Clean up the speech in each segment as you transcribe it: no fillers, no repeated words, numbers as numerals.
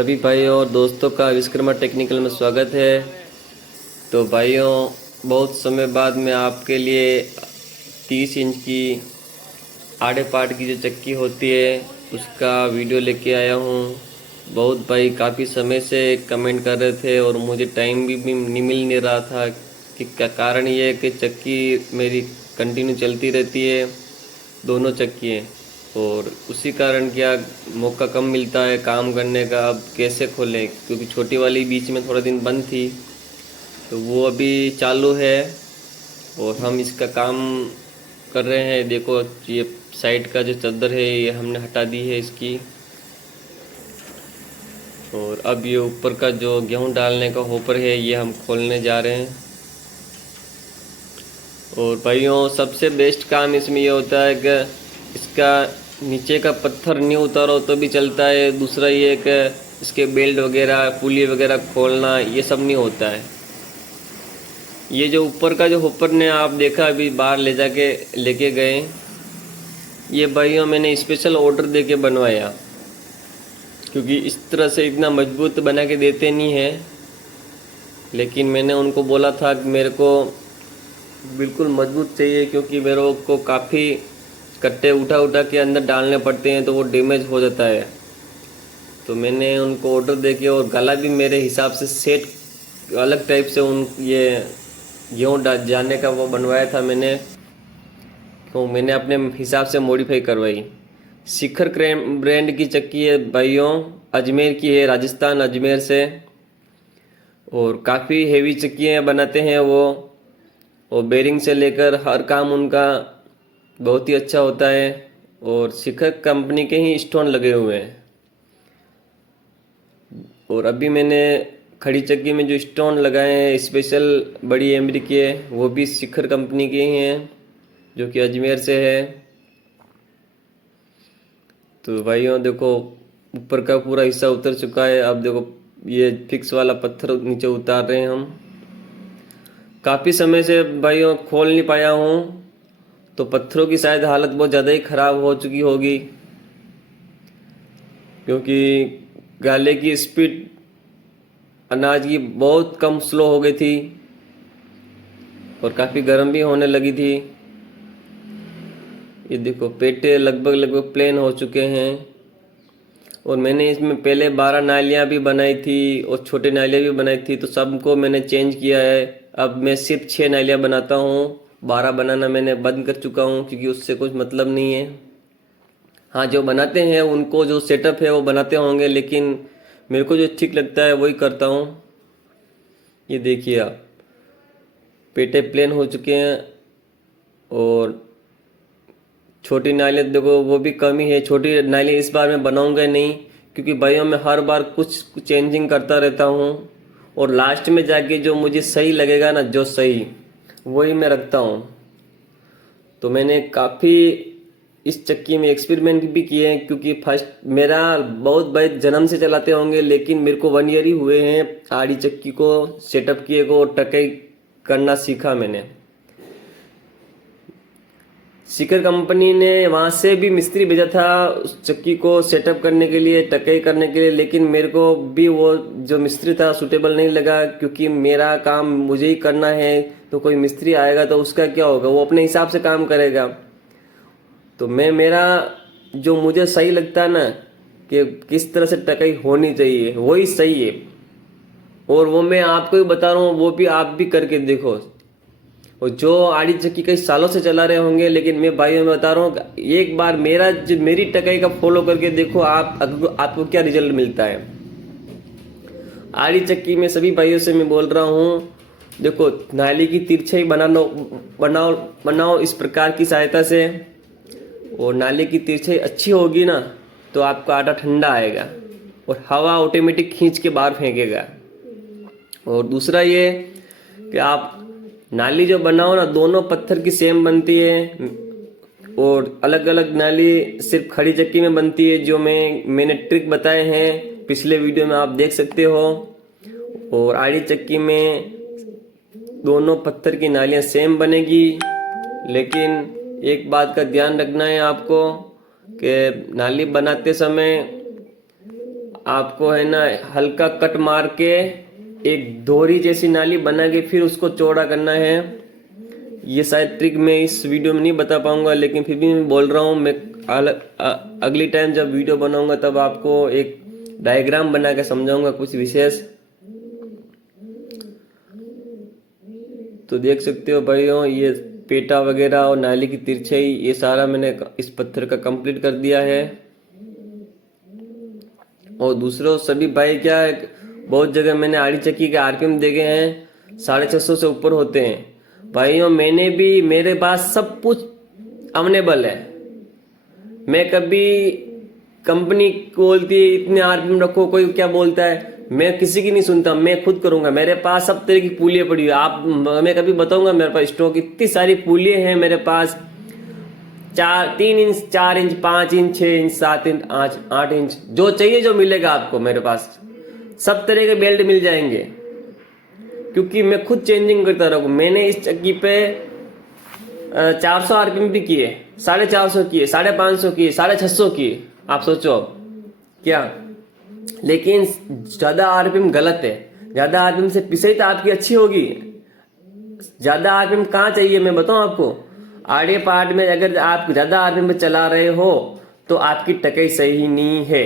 सभी भाइयों और दोस्तों का विश्वकर्मा टेक्निकल में स्वागत है। तो भाइयों, बहुत समय बाद मैं आपके लिए 30 इंच की आड़े पार्ट की जो चक्की होती है उसका वीडियो लेके आया हूँ। बहुत भाई काफ़ी समय से कमेंट कर रहे थे और मुझे टाइम भी नहीं रहा था कि क्या कारण ये है कि चक्की मेरी कंटिन्यू चलती रहती है, दोनों चक्की हैं, और उसी कारण क्या मौका कम मिलता है काम करने का। अब कैसे खोलें, क्योंकि छोटी वाली बीच में थोड़ा दिन बंद थी, तो वो अभी चालू है और हम इसका काम कर रहे हैं। देखो, ये साइड का जो चादर है ये हमने हटा दी है इसकी, और अब ये ऊपर का जो गेहूं डालने का होपर है ये हम खोलने जा रहे हैं। और भाइयों, सबसे बेस्ट काम इसमें ये होता है कि इसका नीचे का पत्थर नहीं उतारो तो भी चलता है। दूसरा ये कि इसके बेल्ट वगैरह पुली वगैरह खोलना ये सब नहीं होता है। ये जो ऊपर का जो होपर ने आप देखा अभी बाहर ले जाके लेके गए, ये भाइयों मैंने स्पेशल ऑर्डर दे के बनवाया, क्योंकि इस तरह से इतना मजबूत बना के देते नहीं है। लेकिन मैंने उनको बोला था कि मेरे को बिल्कुल मजबूत चाहिए, क्योंकि मेरे को काफ़ी कट्टे उठा उठा के अंदर डालने पड़ते हैं तो वो डैमेज हो जाता है। तो मैंने उनको ऑर्डर दे के, और गला भी मेरे हिसाब से सेट अलग टाइप से उन ये गेहूँ जाने का वो बनवाया था मैंने, तो मैंने अपने हिसाब से मॉडिफाई करवाई। शिखर ब्रांड की चक्की है भाइयों, अजमेर की है, राजस्थान अजमेर से, और काफ़ी हेवी चक्कियाँ बनाते हैं वो, और बेरिंग से लेकर हर काम उनका बहुत ही अच्छा होता है। और शिखर कंपनी के ही स्टोन लगे हुए हैं। और अभी मैंने खड़ी चक्की में जो स्टोन लगाए हैं स्पेशल बड़ी एमरी के, वो भी शिखर कंपनी के ही हैं, जो कि अजमेर से है। तो भाइयों देखो, ऊपर का पूरा हिस्सा उतर चुका है। अब देखो, ये फिक्स वाला पत्थर नीचे उतार रहे हैं हम। काफ़ी समय से भाइयों खोल नहीं पाया हूँ, तो पत्थरों की शायद हालत बहुत ज़्यादा ही ख़राब हो चुकी होगी, क्योंकि गाले की स्पीड अनाज की बहुत कम स्लो हो गई थी और काफ़ी गर्म भी होने लगी थी। ये देखो, पेटे लगभग लगभग प्लेन हो चुके हैं। और मैंने इसमें पहले 12 नालियाँ भी बनाई थी और छोटे नालियाँ भी बनाई थी, तो सबको मैंने चेंज किया है। अब मैं सिर्फ 6 नालियाँ बनाता हूँ, 12 बनाना मैंने बंद कर चुका हूँ, क्योंकि उससे कुछ मतलब नहीं है। हाँ, जो बनाते हैं उनको जो सेटअप है वो बनाते होंगे, लेकिन मेरे को जो ठीक लगता है वही करता हूँ। ये देखिए आप, पेटे प्लेन हो चुके हैं, और छोटी नालियाँ देखो वो भी कम ही है। छोटी नालियाँ इस बार मैं बनाऊंगा नहीं, क्योंकि भाइयों मैं हर बार कुछ चेंजिंग करता रहता हूँ, और लास्ट में जाके जो मुझे सही लगेगा ना, जो सही वही मैं रखता हूँ। तो मैंने काफ़ी इस चक्की में एक्सपेरिमेंट भी किए हैं, क्योंकि फर्स्ट मेरा बहुत भाई जन्म से चलाते होंगे, लेकिन मेरे को 1 ईयर ही हुए हैं आड़ी चक्की को सेटअप किए को, टकई करना सीखा मैंने। शिखर कंपनी ने वहाँ से भी मिस्त्री भेजा था उस चक्की को सेटअप करने के लिए, टकई करने के लिए, लेकिन मेरे को भी वो जो मिस्त्री था सूटेबल नहीं लगा, क्योंकि मेरा काम मुझे ही करना है। तो कोई मिस्त्री आएगा तो उसका क्या होगा, वो अपने हिसाब से काम करेगा। तो मैं मेरा जो मुझे सही लगता है ना, कि किस तरह से टकई होनी चाहिए वही सही है, और वो मैं आपको भी बता रहा हूँ, वो भी आप भी करके देखो। और जो आड़ी चक्की कई सालों से चला रहे होंगे, लेकिन मैं भाइयों में बता रहा हूँ, एक बार मेरी टकई का फॉलो करके देखो आप, आपको क्या रिजल्ट मिलता है। आड़ी चक्की में सभी भाइयों से मैं बोल रहा हूँ, देखो नाली की तिरछाई बनाओ बनाओ इस प्रकार की सहायता से, और नाली की तिरछाई अच्छी होगी ना, तो आपका आटा ठंडा आएगा और हवा ऑटोमेटिक खींच के बाहर फेंकेगा। और दूसरा ये कि आप नाली जो बनाओ ना, दोनों पत्थर की सेम बनती है, और अलग अलग नाली सिर्फ खड़ी चक्की में बनती है, जो मैंने ट्रिक बताए हैं पिछले वीडियो में आप देख सकते हो। और आड़ी चक्की में दोनों पत्थर की नालियाँ सेम बनेगी, लेकिन एक बात का ध्यान रखना है आपको कि नाली बनाते समय आपको है ना हल्का कट मार के एक दोहरी जैसी नाली बना के फिर उसको चौड़ा करना है। ये शायद ट्रिक मैं इस वीडियो में नहीं बता पाऊंगा, लेकिन फिर भी मैं बोल रहा हूँ। मैं अगली टाइम जब वीडियो बनाऊंगा तब आपको एक डायग्राम बना के समझाऊंगा कुछ विशेष। तो देख सकते हो भाइयों, ये पेटा वगैरह और नाली की तिरछाई ये सारा मैंने इस पत्थर का कंप्लीट कर दिया है। और दूसरों सभी भाई क्या है, बहुत जगह मैंने आड़ी चक्की के आरपीएम देखे हैं 650 से ऊपर होते हैं। भाइयों मैंने भी, मेरे पास सब कुछ अवेलेबल है। मैं कभी कंपनी बोलती है इतने आरपीएम रखो, कोई क्या बोलता है, मैं किसी की नहीं सुनता, मैं खुद करूंगा। मेरे पास सब तरह की पुलियां पड़ी हुई आप, मैं कभी बताऊंगा मेरे पास स्टॉक इतनी सारी पुलियां हैं मेरे पास। 3 inch, 4 inch, 5 inch, 6 inch, 7 inch, 8 inch, जो चाहिए जो मिलेगा आपको मेरे पास। सब तरह के बेल्ट मिल जाएंगे, क्योंकि मैं खुद चेंजिंग करता रहूँ। मैंने इस चक्की पे 400 आरपीएम भी किए, 450 किए, 550 किए, 650 किए। आप सोचो क्या। लेकिन ज्यादा आरपीएम गलत है। ज्यादा आरपीएम से पिसाई तो आपकी अच्छी होगी। ज्यादा आरपीएम कहाँ चाहिए मैं बताऊं आपको। आड़े पार्ट में अगर आप ज्यादा आरपीएम में चला रहे हो तो आपकी टकई सही नहीं है।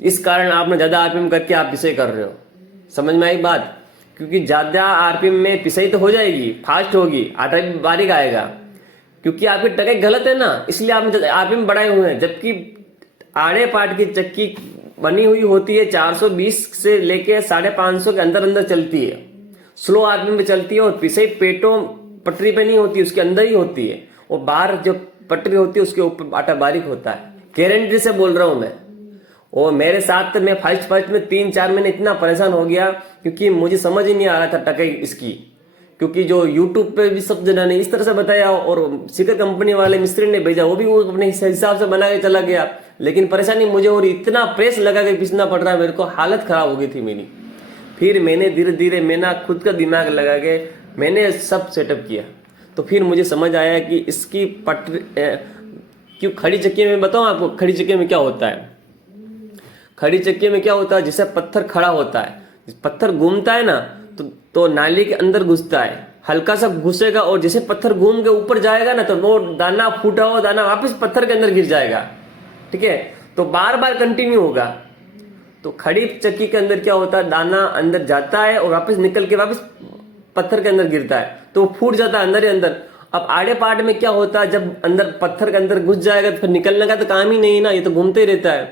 इस कारण आपने ज्यादा आरपीएम करके आप पिसाई कर रहे हो। समझ में आई बात। क्योंकि ज्यादा आरपीएम में पिसाई तो हो जाएगी, फास्ट होगी, आटा भी बारीक आएगा, क्योंकि आपकी टकई गलत है ना, इसलिए आपने आरपीएम बढ़ाए हुए हैं। जबकि आड़े पार्ट की चक्की बनी हुई होती है 420 से लेके 550 के अंदर अंदर चलती है, स्लो आरपीएम पे चलती है। और पिसाई पेटों पटरी पे नहीं होती, उसके अंदर ही होती है। और बाहर जो पटरी होती है उसके ऊपर आटा बारीक होता है। गारंटी से बोल रहा हूं मैं। और मेरे साथ तो मैं फर्स्ट में 3-4 महीने इतना परेशान हो गया, क्योंकि मुझे समझ ही नहीं आ रहा था टकई इसकी। क्योंकि जो यूट्यूब पे भी सब जना ने इस तरह से बताया और शिखर कंपनी वाले मिस्त्री ने भेजा, वो भी वो अपने हिसाब से बना के चला गया। लेकिन परेशानी मुझे और इतना प्रेस लगा के पीसना पड़ रहा है, मेरे को हालत खराब हो गई थी मेरी। फिर मैंने धीरे धीरे मैंने खुद का दिमाग लगा के मैंने सब सेटअप किया। तो फिर मुझे समझ आया कि इसकी पटरी क्यों खड़ी चक्की में बताऊं आपको। खड़ी चक्की में क्या होता है, खड़ी चक्की में क्या होता है, जैसे पत्थर खड़ा होता है, पत्थर घूमता है ना तो नाली के अंदर घुसता है, हल्का सा घुसेगा और जैसे पत्थर घूम के ऊपर जाएगा ना तो वो दाना फूटा हुआ दाना वापस पत्थर के अंदर गिर जाएगा। ठीक है, तो बार बार कंटिन्यू होगा। तो खड़ी चक्की के अंदर क्या होता है, दाना अंदर जाता है और वापस निकल के वापस पत्थर के अंदर गिरता है, तो वो फूट जाता है अंदर ही अंदर। अब आड़े पार्ट में क्या होता है, जब अंदर पत्थर के अंदर घुस जाएगा तो फिर निकलने का तो काम ही नहीं ना, ये तो घूमते ही रहता है।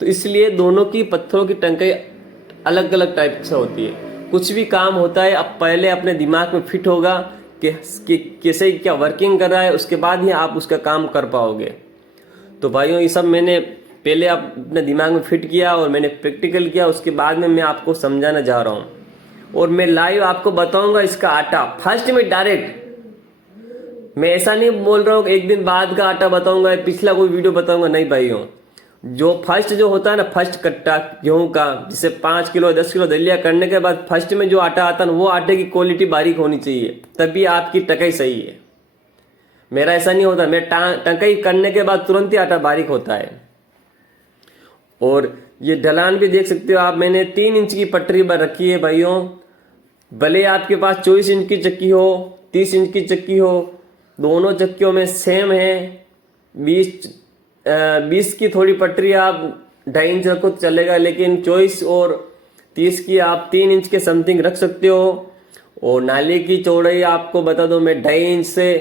तो इसलिए दोनों की पत्थरों की टंकी अलग अलग टाइप से होती है। कुछ भी काम होता है अब पहले अपने दिमाग में फिट होगा कि कैसे क्या वर्किंग कर रहा है, उसके बाद ही आप उसका काम कर पाओगे। तो भाइयों ये सब मैंने पहले अपने दिमाग में फिट किया और मैंने प्रैक्टिकल किया, उसके बाद में मैं आपको समझाना जा रहा हूँ। और मैं लाइव आपको बताऊंगा इसका आटा फर्स्ट में डायरेक्ट। मैं ऐसा नहीं बोल रहा हूँ एक दिन बाद का आटा बताऊंगा, पिछला कोई वीडियो बताऊंगा, नहीं भाइयों। जो फर्स्ट जो होता है ना, फर्स्ट कट्टा गेहूं का, जिसे 5 किलो 10 किलो दलिया करने के बाद फर्स्ट में जो आटा आता है ना, वो आटे की क्वालिटी बारीक होनी चाहिए, तभी आपकी टकई सही है। मेरा ऐसा नहीं होता, मैं टकई करने के बाद तुरंत ही आटा बारीक होता है। और ये ढलान भी देख सकते हो आप, मैंने 3 इंच की पटरी पर रखी है भाइयों। भले आपके पास 24 इंच की चक्की हो, 30 इंच की चक्की हो, दोनों चक्कियों में सेम है। 20 की थोड़ी पटरी आप 2.5 इंच रखो तो चलेगा, लेकिन 24 और 30 की आप 3 इंच के समथिंग रख सकते हो। और नाली की चौड़ाई आपको बता दो मैं 2.5 इंच से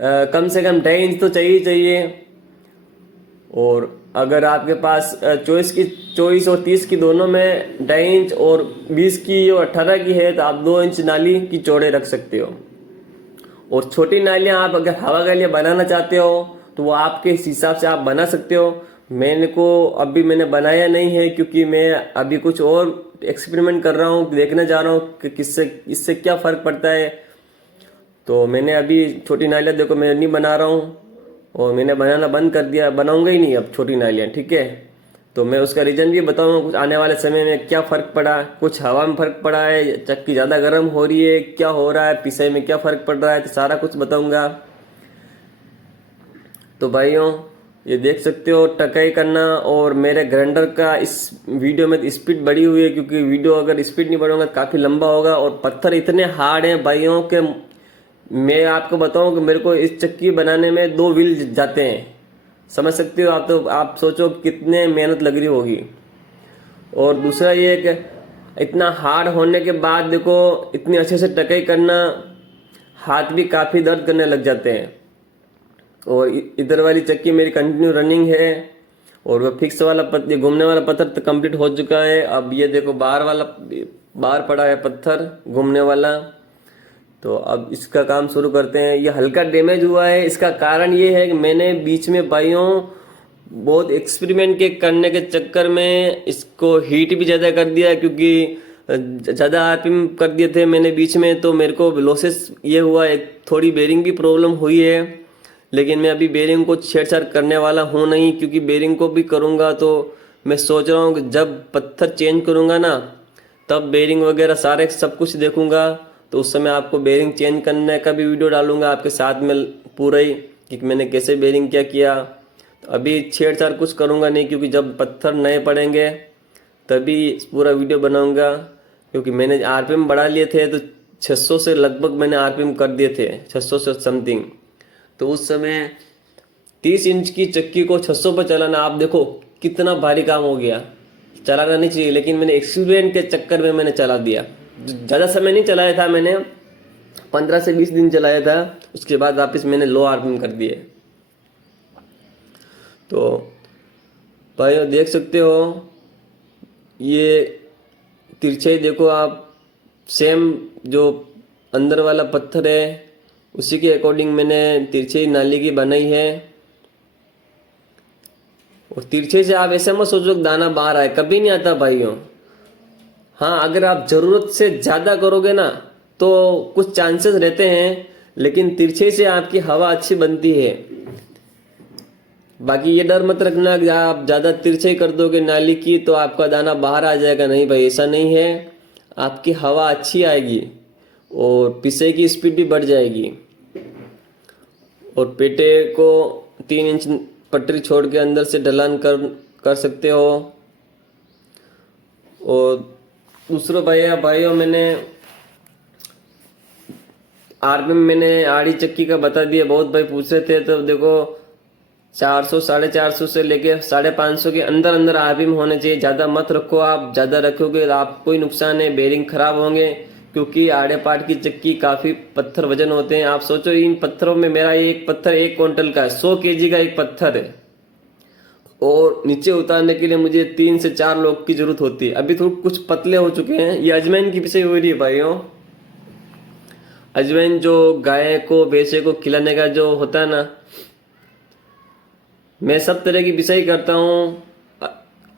कम 2.5 इंच तो चाहिए। और अगर आपके पास 24 और 30 की दोनों में 2.5 इंच और 20 की और 18 की है तो आप 2 इंच नाली की चौड़ाई रख सकते हो। और छोटी नालियां आप अगर हवा के लिए बनाना चाहते हो तो वो आपके हिसाब से आप बना सकते हो। मैंने बनाया नहीं है, क्योंकि मैं अभी कुछ और एक्सपेरिमेंट कर रहा हूँ, देखने जा रहा हूँ कि इससे क्या फर्क पड़ता है। तो मैंने अभी छोटी नालियां देखो मैं नहीं बना रहा हूँ, और मैंने बनाना बंद कर दिया, बनाऊंगा ही नहीं अब छोटी नालियां। ठीक है, तो मैं उसका रीजन भी बताऊंगा कुछ आने वाले समय में क्या फर्क पड़ा। कुछ हवा में फर्क पड़ा है, चक्की ज्यादा गर्म हो रही है, क्या हो रहा है, पिसाई में क्या फर्क पड़ रहा है, तो सारा कुछ बताऊंगा। तो भाइयों ये देख सकते हो टकाई करना। और मेरे ग्राइंडर का इस वीडियो में स्पीड बढ़ी हुई है, क्योंकि वीडियो अगर स्पीड नहीं बढ़ाऊंगा तो काफ़ी लंबा होगा। और पत्थर इतने हार्ड हैं भाइयों के, मैं आपको बताऊं कि मेरे को इस चक्की बनाने में 2 व्हील जाते हैं। समझ सकते हो आप, तो आप सोचो कितने मेहनत लग रही होगी। और दूसरा ये कि इतना हार्ड होने के बाद देखो इतनी अच्छे से टकाई करना, हाथ भी काफ़ी दर्द करने लग जाते हैं। और इधर वाली चक्की मेरी कंटिन्यू रनिंग है। और वो फिक्स वाला ये घूमने वाला पत्थर तो कंप्लीट हो चुका है। अब ये देखो बाहर पड़ा है पत्थर घूमने वाला। तो अब इसका काम शुरू करते हैं। ये हल्का डैमेज हुआ है, इसका कारण ये है कि मैंने बीच में भाइयों बहुत एक्सपेरिमेंट के करने के चक्कर में इसको हीट भी ज़्यादा कर दिया, क्योंकि ज़्यादा आरपीएम कर दिए थे मैंने बीच में। तो मेरे को लॉसेस ये हुआ, एक थोड़ी बेरिंग भी प्रॉब्लम हुई है। लेकिन मैं अभी बेरिंग को छेड़छाड़ करने वाला हूँ नहीं, क्योंकि बेरिंग को भी करूँगा तो मैं सोच रहा हूँ कि जब पत्थर चेंज करूँगा ना, तब बेरिंग वगैरह सारे सब कुछ देखूँगा। तो उस समय आपको बेरिंग चेंज करने का भी वीडियो डालूंगा आपके साथ में पूरा ही, कि मैंने कैसे बेरिंग क्या किया। तो अभी छेड़छाड़ कुछ करूँगा नहीं, क्योंकि जब पत्थर नए पड़ेंगे तभी पूरा वीडियो बनाऊँगा। क्योंकि मैंने आरपीएम बढ़ा लिए थे, तो 600 से लगभग मैंने आरपीएम कर दिए थे, 600 से समथिंग। तो उस समय 30 इंच की चक्की को 600 पर चलाना, आप देखो कितना भारी काम हो गया। चलाना नहीं चाहिए, लेकिन मैंने एक्सपीरियंस के चक्कर में मैंने चला दिया। ज़्यादा समय नहीं चलाया था मैंने, 15 से 20 दिन चलाया था। उसके बाद वापस मैंने लो आरपीएम कर दिए। तो भाई देख सकते हो ये तिरछाई देखो आप, सेम जो अंदर वाला पत्थर है उसी के अकॉर्डिंग मैंने तिरछाई नाली की बनाई है। और तिरछे से आप ऐसे मत सोचो कि दाना बाहर आए, कभी नहीं आता भाइयों। हाँ, अगर आप ज़रूरत से ज़्यादा करोगे ना तो कुछ चांसेस रहते हैं, लेकिन तिरछे से आपकी हवा अच्छी बनती है। बाकी ये डर मत रखना कि आप ज़्यादा तिरछे कर दोगे नाली की तो आपका दाना बाहर आ जाएगा। नहीं भाई, ऐसा नहीं है। आपकी हवा अच्छी आएगी और पिसाई की स्पीड भी बढ़ जाएगी। और पेटे को 3 इंच पटरी छोड़ के अंदर से ढलान कर सकते हो। और दूसरा भाइयों मैंने आरपीएम मैंने आड़ी चक्की का बता दिया। बहुत भाई पूछ रहे थे, तो देखो 400 450 से लेके 550 के अंदर अंदर आरपीएम होने चाहिए। ज़्यादा मत रखो, आप ज़्यादा रखोगे तो आपको ही नुकसान है, बेरिंग खराब होंगे। क्योंकि आड़े पाट की चक्की काफ़ी पत्थर वजन होते हैं। आप सोचो इन पत्थरों में मेरा एक पत्थर 1 क्विंटल का है, 100 केजी का एक पत्थर है। और नीचे उतारने के लिए मुझे 3 से 4 लोग की जरूरत होती है। अभी तो कुछ पतले हो चुके हैं। ये अजवाइन की पिसाई हो रही है भाइयों। अजवाइन जो गाय को भैंसे को खिलाने का जो होता है ना, मैं सब तरह की पिसाई करता हूँ।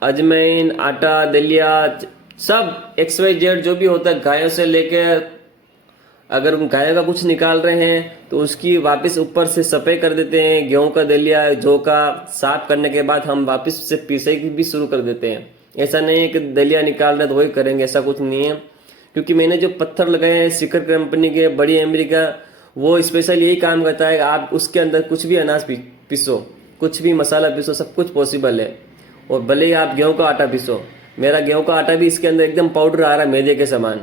अजवाइन, आटा, दलिया, सब XYZ जो भी होता है गायों से लेके। अगर हम गाय का कुछ निकाल रहे हैं तो उसकी वापस ऊपर से सफाई कर देते हैं। गेहूं का दलिया, जौ का साफ करने के बाद हम वापस से पिसाई की भी शुरू कर देते हैं। ऐसा नहीं है कि दलिया निकाल रहे तो वही करेंगे, ऐसा कुछ नहीं है। क्योंकि मैंने जो पत्थर लगाए हैं शिखर कंपनी के, बड़ी अमेरिका, वो स्पेशल यही काम करता है। आप उसके अंदर कुछ भी अनाज पीसो, कुछ भी मसाला पीसो, सब कुछ पॉसिबल है। और भले ही आप गेहूं का आटा पीसो, मेरा गेहूं का आटा भी इसके अंदर एकदम पाउडर आ रहा है मैदे के समान।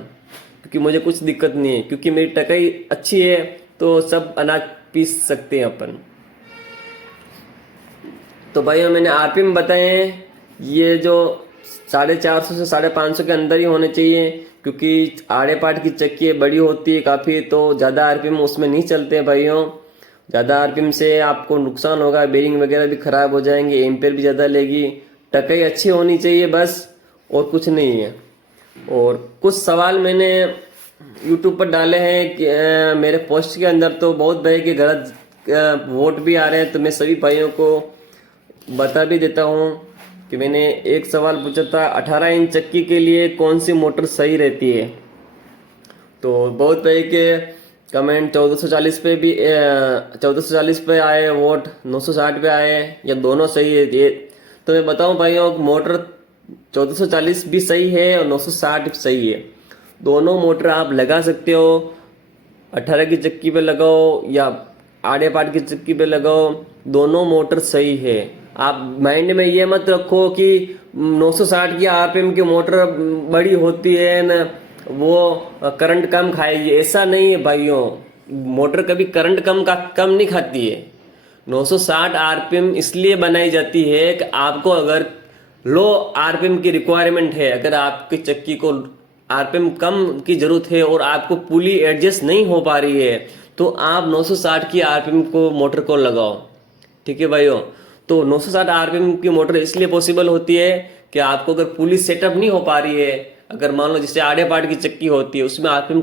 क्योंकि मुझे कुछ दिक्कत नहीं है, क्योंकि मेरी टकाई अच्छी है तो सब अनाज पीस सकते हैं अपन। तो भाइयों मैंने आरपीएम बताए हैं, ये जो 450 से 550 के अंदर ही होने चाहिए। क्योंकि आड़े पाट की चक्की बड़ी होती है काफ़ी, तो ज़्यादा आरपीएम उसमें नहीं चलते भाइयों। ज़्यादा आरपीएम से आपको नुकसान होगा, बेरिंग वगैरह भी खराब हो जाएंगे, एम्पेयर भी ज़्यादा लेगी। टकाई अच्छी होनी चाहिए बस, और कुछ नहीं है। और कुछ सवाल मैंने यूट्यूब पर डाले हैं कि मेरे पोस्ट के अंदर, तो बहुत भाई के गलत वोट भी आ रहे हैं। तो मैं सभी भाइयों को बता भी देता हूँ कि मैंने एक सवाल पूछा था, 18 इंच चक्की के लिए कौन सी मोटर सही रहती है। तो बहुत भाई के कमेंट 1440 पे भी 1440 पे आए वोट, 960 पे आए, या दोनों सही है। ये तो मैं बताऊं भाइयों, मोटर 1440 भी सही है और 960 भी सही है। दोनों मोटर आप लगा सकते हो। 18 की चक्की पे लगाओ या आड़े पार्ट की चक्की पे लगाओ, दोनों मोटर सही है। आप माइंड में ये मत रखो कि 960 की आरपीएम की मोटर बड़ी होती है ना, वो करंट कम खाएगी, ऐसा नहीं है भाइयों। मोटर कभी करंट कम नहीं खाती है। 960 आरपीएम इसलिए बनाई जाती है कि आपको अगर लो आरपीएम की रिक्वायरमेंट है, अगर आपकी चक्की को आरपीएम कम की जरूरत है और आपको पुली एडजस्ट नहीं हो पा रही है, तो आप 960 की आरपीएम को मोटर को लगाओ। ठीक है भाइयों। तो 960 आरपीएम की मोटर इसलिए पॉसिबल होती है कि आपको अगर पुली सेटअप नहीं हो पा रही है, अगर मान लो जैसे आड़े पार्ट की चक्की होती है उसमें आरपीएम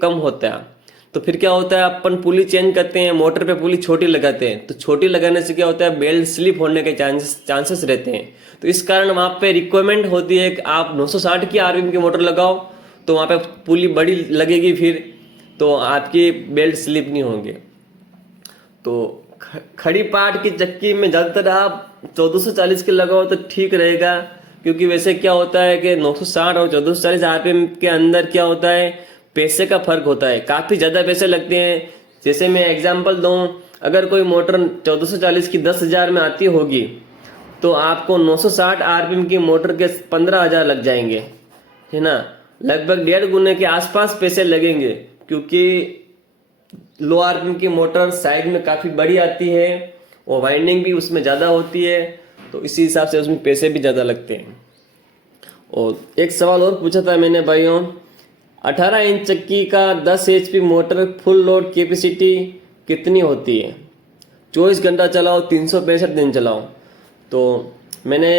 कम होता है, तो फिर क्या होता है, अपन पुली चेंज करते हैं, मोटर पे पुली छोटी लगाते हैं, तो छोटी लगाने से क्या होता है, बेल्ट स्लिप होने के चांसेस रहते हैं। तो इस कारण वहां पे रिक्वायरमेंट होती है कि आप 960 की आरपीएम की मोटर लगाओ, तो वहां पे पुली बड़ी लगेगी, फिर तो आपकी बेल्ट स्लिप नहीं होंगे। तो खड़ी पार्ट की चक्की में ज्यादातर आप 1440 की लगाओ तो ठीक रहेगा, क्योंकि वैसे क्या होता है कि 960 और 1440 आरपीएम के अंदर क्या होता है, पैसे का फर्क होता है, काफी ज्यादा पैसे लगते हैं। जैसे मैं एग्जांपल दूं, अगर कोई मोटर 1440 की 10,000 में आती होगी, तो आपको 960 आरपीएम की मोटर के 15,000 लग जाएंगे, है ना। लगभग 1.5 गुने के आसपास पैसे लगेंगे, क्योंकि लो आरपीएम की मोटर साइड में काफी बड़ी आती है और वाइंडिंग भी उसमें ज्यादा होती है, तो इसी हिसाब से उसमें पैसे भी ज्यादा लगते हैं। और एक सवाल और पूछा था मैंने भाइयों, 18 इंच चक्की का 10 HP motor full load capacity कितनी होती है? 24 घंटा चलाओ, 365 दिन चलाओ। तो मैंने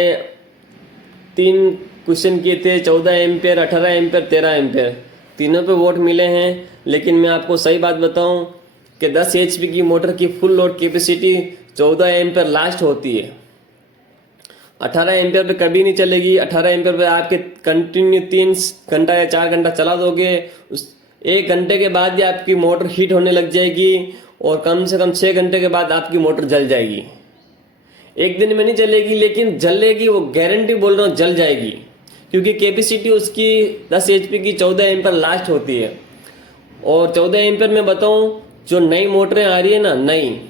3 क्वेश्चन किए थे, 14 एम्पियर, 18 एम्पियर, 13 एम्पियर, तीनों पे वोट मिले हैं। लेकिन मैं आपको सही बात बताऊं कि 10 HP की मोटर की full load capacity 14 ampere last होती है। 18 एम्पियर पे कभी नहीं चलेगी। 18 एम्पियर पे आपके कंटिन्यू 3 घंटा या 4 घंटा चला दोगे, उस 1 घंटे के बाद ही आपकी मोटर हीट होने लग जाएगी और कम से कम 6 घंटे के बाद आपकी मोटर जल जाएगी। एक दिन में नहीं चलेगी, लेकिन जलेगी, वो गारंटी बोल रहा हूँ, जल जाएगी, क्योंकि कैपेसिटी उसकी 10 HP की 14 एम्पियर लास्ट होती है। और 14 एम्पियर में बताऊं, जो नई मोटरें आ रही है ना, नई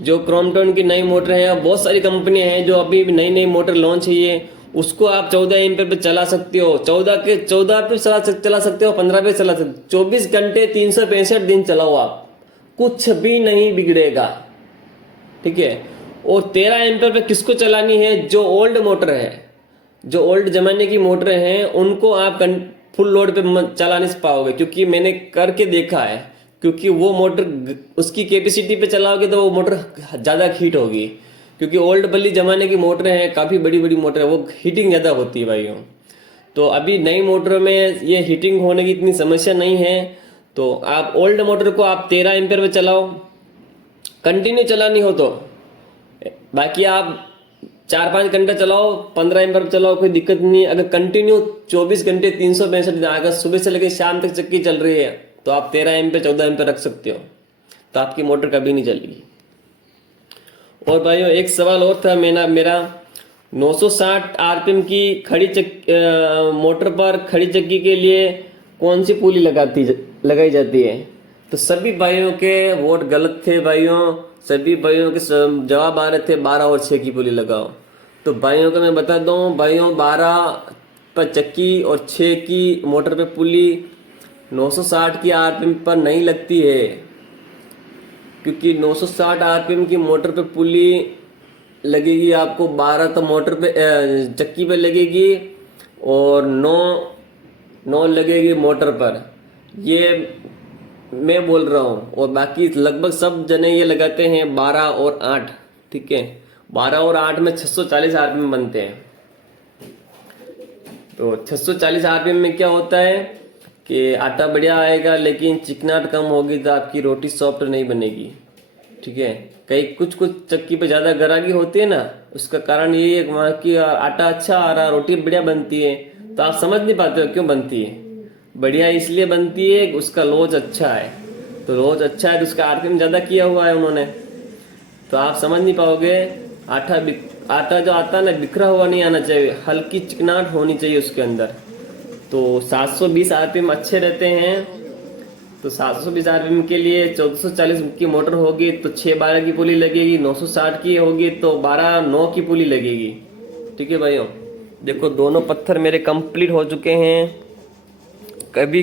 जो क्रॉम्पटन की नई मोटर है, बहुत सारी कंपनियां हैं जो अभी भी नई मोटर लॉन्च हुई है, उसको आप 14 एम्पियर पे चला सकते हो, 14 पे चला सकते हो, 15 पे चला सकते हो, 24 घंटे 365 दिन चलाओ आप, कुछ भी नहीं बिगड़ेगा। ठीक है। और 13 एम्पियर पे किसको चलानी है? जो ओल्ड मोटर है, जो ओल्ड जमाने की मोटर हैं, उनको आप फुल लोड पे चला नहीं पाओगे, क्योंकि मैंने करके देखा है। क्योंकि वो मोटर उसकी कैपेसिटी पे चलाओगे तो वो मोटर ज्यादा हीट होगी, क्योंकि ओल्ड बल्ली जमाने की मोटरें हैं, काफी बड़ी बड़ी मोटर है, वो हीटिंग ज्यादा होती है भाइयों। तो अभी नई मोटर में ये हीटिंग होने की इतनी समस्या नहीं है। तो आप ओल्ड मोटर को आप 13 एम्पियर पे चलाओ, कंटिन्यू चलानी हो तो। बाकी आप 4-5 घंटे चलाओ, 15 एम्पियर पे चलाओ, कोई दिक्कत नहीं। अगर कंटिन्यू 24 घंटे 365 दिन, अगर सुबह से लेकर शाम तक चक्की चल रही है, तो आप 13 एम्पियर 14 एम्पियर रख सकते हो, तो आपकी मोटर कभी नहीं चलेगी। और भाइयों एक सवाल और था मेरा 960 आरपीएम की मोटर पर खड़ी चक्की के लिए कौन सी पुली लगाई जाती है? तो सभी भाइयों के वोट गलत थे भाइयों। सभी भाइयों के जवाब आ रहे थे 12 और 6 की पुली लगाओ। तो भाइयों को मैं बता दूं भाइयों, 12 पर चक्की और 6 की मोटर पे पुली 960 की आरपीएम पर नहीं लगती है, क्योंकि 960 आरपीएम की मोटर पे पुली लगेगी आपको 12 तो मोटर पे चक्की पे लगेगी और 9 लगेगी मोटर पर, ये मैं बोल रहा हूँ। और बाकी लगभग सब जने ये लगाते हैं 12 और 8। ठीक है, 12 और 8 में 640 आरपीएम बनते हैं। तो 640 आरपीएम में क्या होता है कि आटा बढ़िया आएगा, लेकिन चिकनाहट कम होगी, तो आपकी रोटी सॉफ्ट नहीं बनेगी। ठीक है, कई कुछ चक्की पे ज्यादा गरागी होती है ना, उसका कारण ये है वहाँ की आटा अच्छा आ रहा, रोटी बढ़िया बनती है, तो आप समझ नहीं पाते हो क्यों बनती है। बढ़िया इसलिए बनती है, उसका लोज अच्छा है, तो लोज अच्छा है तो उसका आरपीएम ज्यादा किया हुआ है उन्होंने, तो आप समझ नहीं पाओगे। आटा जो आता है ना, बिखरा हुआ नहीं आना चाहिए, हल्की चिकनाहट होनी चाहिए उसके अंदर। तो 720 आरपीएम अच्छे रहते हैं। तो 720 आरपीएम के लिए 1440 की मोटर होगी तो 612 की पुली लगेगी, 960 की होगी तो 12/9 की पुली लगेगी। ठीक है भाइयों, देखो दोनों पत्थर मेरे कंप्लीट हो चुके हैं। कभी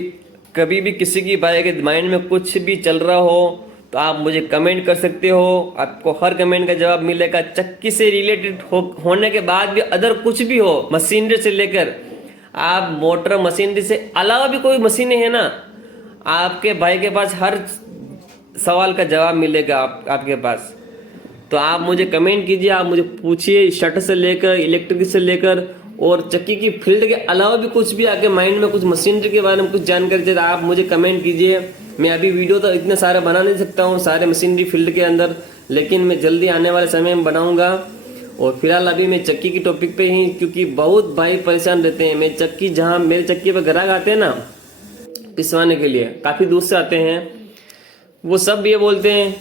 कभी भी किसी की भाई के माइंड में कुछ भी चल रहा हो तो आप मुझे कमेंट कर सकते हो, आपको हर कमेंट का जवाब मिलेगा। चक्की से रिलेटेड होने के बाद भी अदर कुछ भी हो, मशीनरी से लेकर आप मोटर मशीनरी से अलावा भी कोई मशीनें हैं ना, आपके भाई के पास हर सवाल का जवाब मिलेगा आपके पास। तो आप मुझे कमेंट कीजिए, आप मुझे पूछिए, शटर से लेकर इलेक्ट्रिक से लेकर और चक्की की फील्ड के अलावा भी कुछ भी आपके माइंड में कुछ मशीनरी के बारे में कुछ जानकारी चाहिए, आप मुझे कमेंट कीजिए। मैं अभी वीडियो तो इतने सारे बना नहीं सकता हूँ सारे मशीनरी फील्ड के अंदर, लेकिन मैं जल्दी आने वाले समय में बनाऊंगा। और फिलहाल अभी मैं चक्की की टॉपिक पे ही, क्योंकि बहुत भाई परेशान रहते हैं। मैं चक्की, जहाँ मेरे चक्की पे ग्राहक आते हैं ना पिसवाने के लिए, काफ़ी दूर से आते हैं, वो सब ये बोलते हैं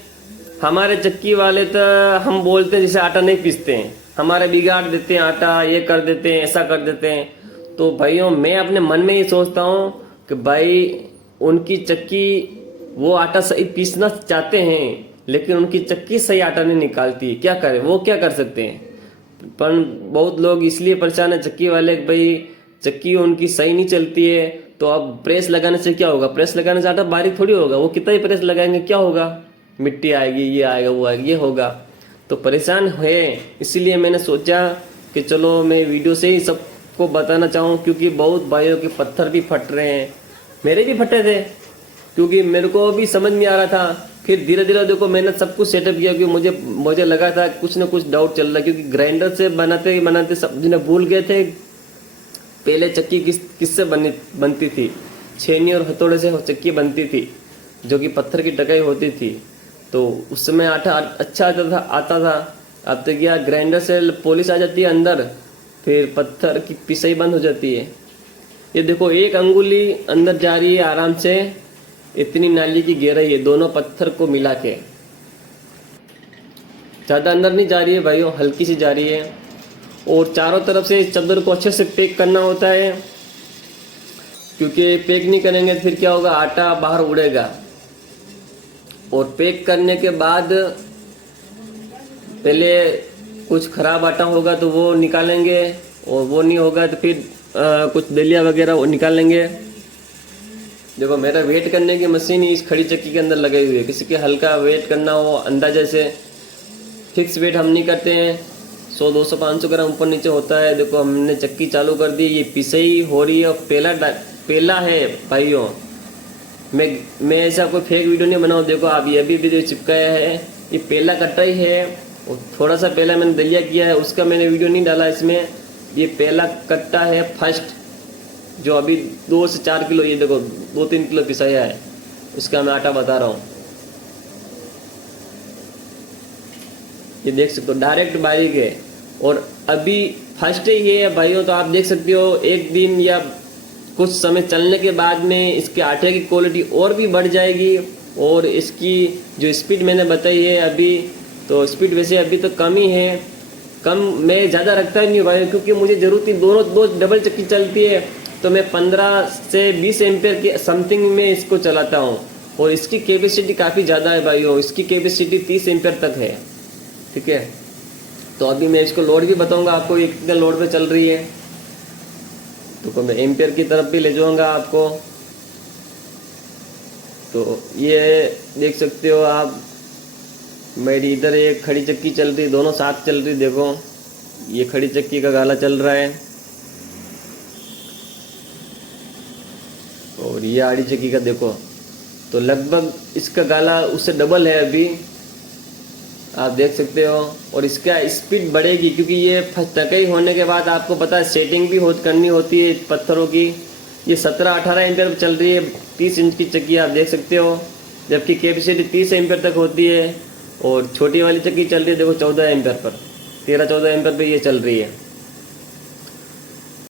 हमारे चक्की वाले तो, हम बोलते हैं जैसे आटा नहीं पीसते हैं, हमारे बिगाड़ देते हैं आटा, ये कर देते हैं, ऐसा कर देते हैं। तो भाइयों मैं अपने मन में ये सोचता हूँ कि भाई उनकी चक्की वो आटा सही पीसना चाहते हैं, लेकिन उनकी चक्की सही आटा नहीं निकालती, क्या करें, वो क्या कर सकते हैं। पर बहुत लोग इसलिए परेशान है चक्की वाले, भाई चक्की उनकी सही नहीं चलती है। तो अब प्रेस लगाने से क्या होगा, प्रेस लगाने से आटा बारीक थोड़ी होगा, वो कितना ही प्रेस लगाएंगे क्या होगा, मिट्टी आएगी, ये आएगा, वो आएगा, ये होगा। तो परेशान है, इसीलिए मैंने सोचा कि चलो मैं वीडियो से ही सबको बताना चाहूँ, क्योंकि बहुत भाइयों के पत्थर भी फट रहे हैं, मेरे भी फटे थे, क्योंकि मेरे को भी समझ में आ रहा था। फिर धीरे धीरे देखो मैंने सब कुछ सेटअप किया, क्योंकि मुझे लगा था कुछ ना कुछ डाउट चल रहा है, क्योंकि ग्राइंडर से बनाते बनाते सब जिन्हें भूल गए थे पहले चक्की किससे बनती थी। छेनी और हथौड़े से चक्की बनती थी, जो कि पत्थर की टकाई होती थी, तो उस समय आटा अच्छा आता था। अब तो क्या ग्राइंडर से पॉलिश आ जाती है अंदर, फिर पत्थर की पिसाई बंद हो जाती है। ये देखो एक अंगुली अंदर जा रही है आराम से, इतनी नाली की गहराई है दोनों पत्थर को मिला के, ज़्यादा अंदर नहीं जा रही है भाइयों, हल्की सी जा रही है। और चारों तरफ से इस चद्दर को अच्छे से पैक करना होता है, क्योंकि पैक नहीं करेंगे फिर क्या होगा, आटा बाहर उड़ेगा। और पैक करने के बाद पहले कुछ खराब आटा होगा तो वो निकालेंगे, और वो नहीं होगा तो फिर कुछ दलिया वगैरह वो निकालेंगे। देखो मेरा वेट करने की मशीन ही इस खड़ी चक्की के अंदर लगी हुई है, किसी के हल्का वेट करना हो अंदाजे से, फिक्स वेट हम नहीं करते हैं, 100 200 500 ग्राम ऊपर नीचे होता है। देखो हमने चक्की चालू कर दी, ये पिसई हो रही है, पेला है भाइयों। मैं ऐसा कोई फेक वीडियो नहीं बनाऊँ, देखो आप ये अभी वीडियो चिपकाया है, ये पेला कटा ही है, और थोड़ा सा पहला मैंने दलिया किया है, उसका मैंने वीडियो नहीं डाला इसमें। ये पहला कट्टा है फर्स्ट, जो अभी 2 से 4 किलो, ये देखो 2-3 किलो पिसाया है, उसका मैं आटा बता रहा हूँ। ये देख सकते हो डायरेक्ट बारीक है, और अभी फर्स्ट ही है भाइयों। तो आप देख सकते हो एक दिन या कुछ समय चलने के बाद में इसके आटे की क्वालिटी और भी बढ़ जाएगी। और इसकी जो स्पीड मैंने बताई है अभी, तो स्पीड वैसे अभी तो कम ही है, कम मैं ज़्यादा रखता ही नहीं भाई, क्योंकि मुझे ज़रूरत ही दो डबल चक्की चलती है, तो मैं 15 से 20 एम्पेयर के समथिंग में इसको चलाता हूँ। और इसकी कैपेसिटी काफ़ी ज़्यादा है भाइयों, इसकी कैपेसिटी 30 एम्पेयर तक है। ठीक है, तो अभी मैं इसको लोड भी बताऊँगा आपको, ये कितने लोड पे चल रही है, तो मैं एम्पेयर की तरफ भी ले जाऊँगा आपको। तो ये देख सकते हो आप, मेरी इधर एक खड़ी चक्की चल रही, दोनों साथ चल रही, देखो ये खड़ी चक्की का गाला चल रहा है, और ये आड़ी चक्की का देखो, तो लगभग इसका गाला उससे डबल है अभी, आप देख सकते हो। और इसका स्पीड बढ़ेगी, क्योंकि ये टकई होने के बाद आपको पता है सेटिंग भी करनी होती है पत्थरों की। ये 17-18 एम्पेयर पर चल रही है, 30 इंच की चक्की आप देख सकते हो, जबकि कैपेसिटी 30 एम्पेयर तक होती है। और छोटी वाली चक्की चल रही है देखो 14 एम्पेयर पर, 13-14 एम्पेयर पर ये चल रही है।